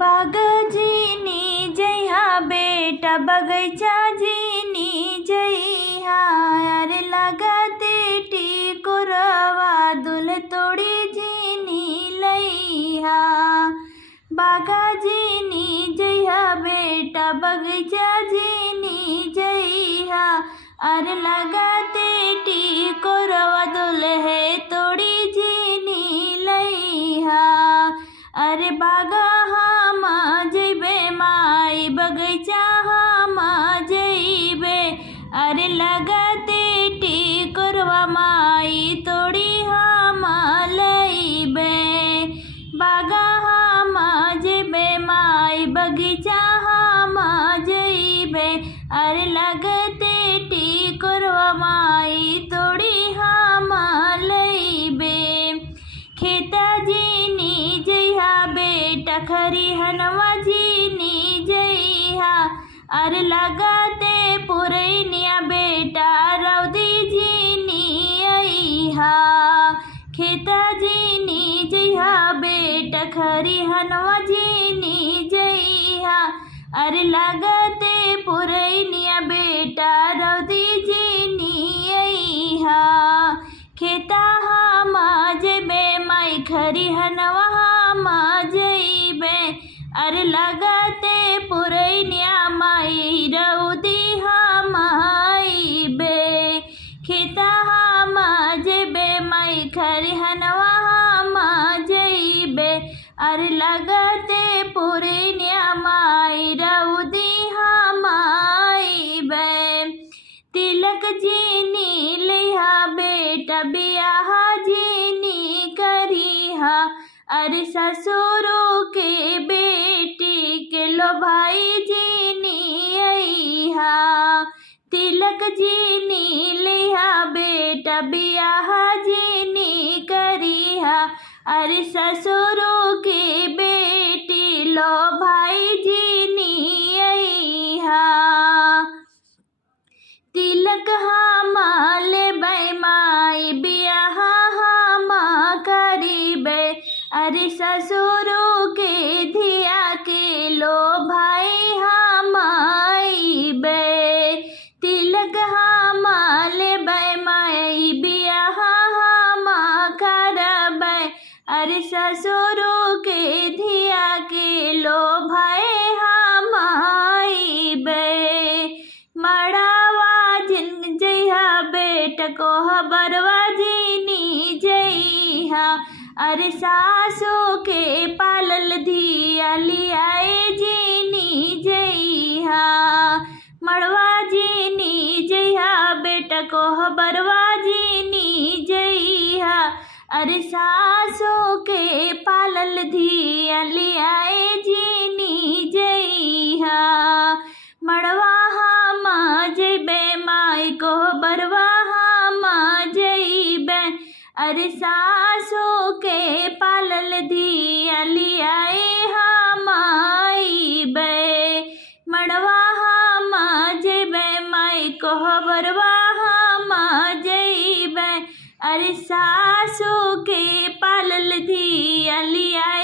बागजीनी जइहा बेटा बगैचा जीनी जइहा। अरे लगते टिकोरवा दुल तोड़ी जीनी लइहा। बागजीनी जइहा बेटा बगैचा जीनी जइहा। अरे लगते टिकोरवा दुल है तोड़ी जीनी लइहा। अरे बागा हम जइबे माई बगैचा हम जइबे। अरे लगते टिकोरवा माई तोड़ी हम लइबे। बागा हम जइबे माई बगीचा हम जइबे। अरे लगते टिकोरवा माई तोड़ी हम लइबे। खेता जीनी जइहा बेटा खरिहनवा जीनी जइहा। अरे लगते पुरैनिया बेटा रौदी जीनी अइहा। खेता जीनी जइहा बेटा खरिहनवा जीनी जइहा। अरे लगते पुरैनिया बेटा रौदी जीनी अइहा। खेता हम जइबे माई खरिहनवा हम जइबे। अरे लगते पुरैनिया माई रौदी हम अइबे। खेता हम जइबे माई खरिहनवा हम जइबे। अरे लगते पुरैनिया माई रौदी हम अइबे। तिलक जीनी लइहा बेटा बियाह जीनी करिहा। अरे ससुरो के बेटी के लोभाई जीनी अइहा। तिलक जीनी लइहा बेटा बियाह जीनी करिहा। अरे ससुरो के बेटी लोभाई जीनी अइहा। तिलक हम लेबै माई बियाह हम करिबे। अरे ससुरो के धिया के लोभाई हम अइबे। तिलक हम लेबै माई बियाह हम करबै। अरे ससुरो के धिया के लोभाई हम अइबे। मड़ावा जिन जइहा बेटा कोहबरवा जीनी जइहा। अरे सासू के पालल धिया लियाए जीनी जइहा। मड़वा जीनी जइहा बेटा कोहबरवा जीनी जइहा। अरे सासू के पालल धिया लियाए जीनी जइहा। मड़वा हम जइबे माई कोहबरवा हम जइबे। अरे सासू के पालल धिया लियाए हम अइबे। मड़वा हम जइबे माई कोहबरवा हम जइबे। अरे सासू के पालल धिया लियाए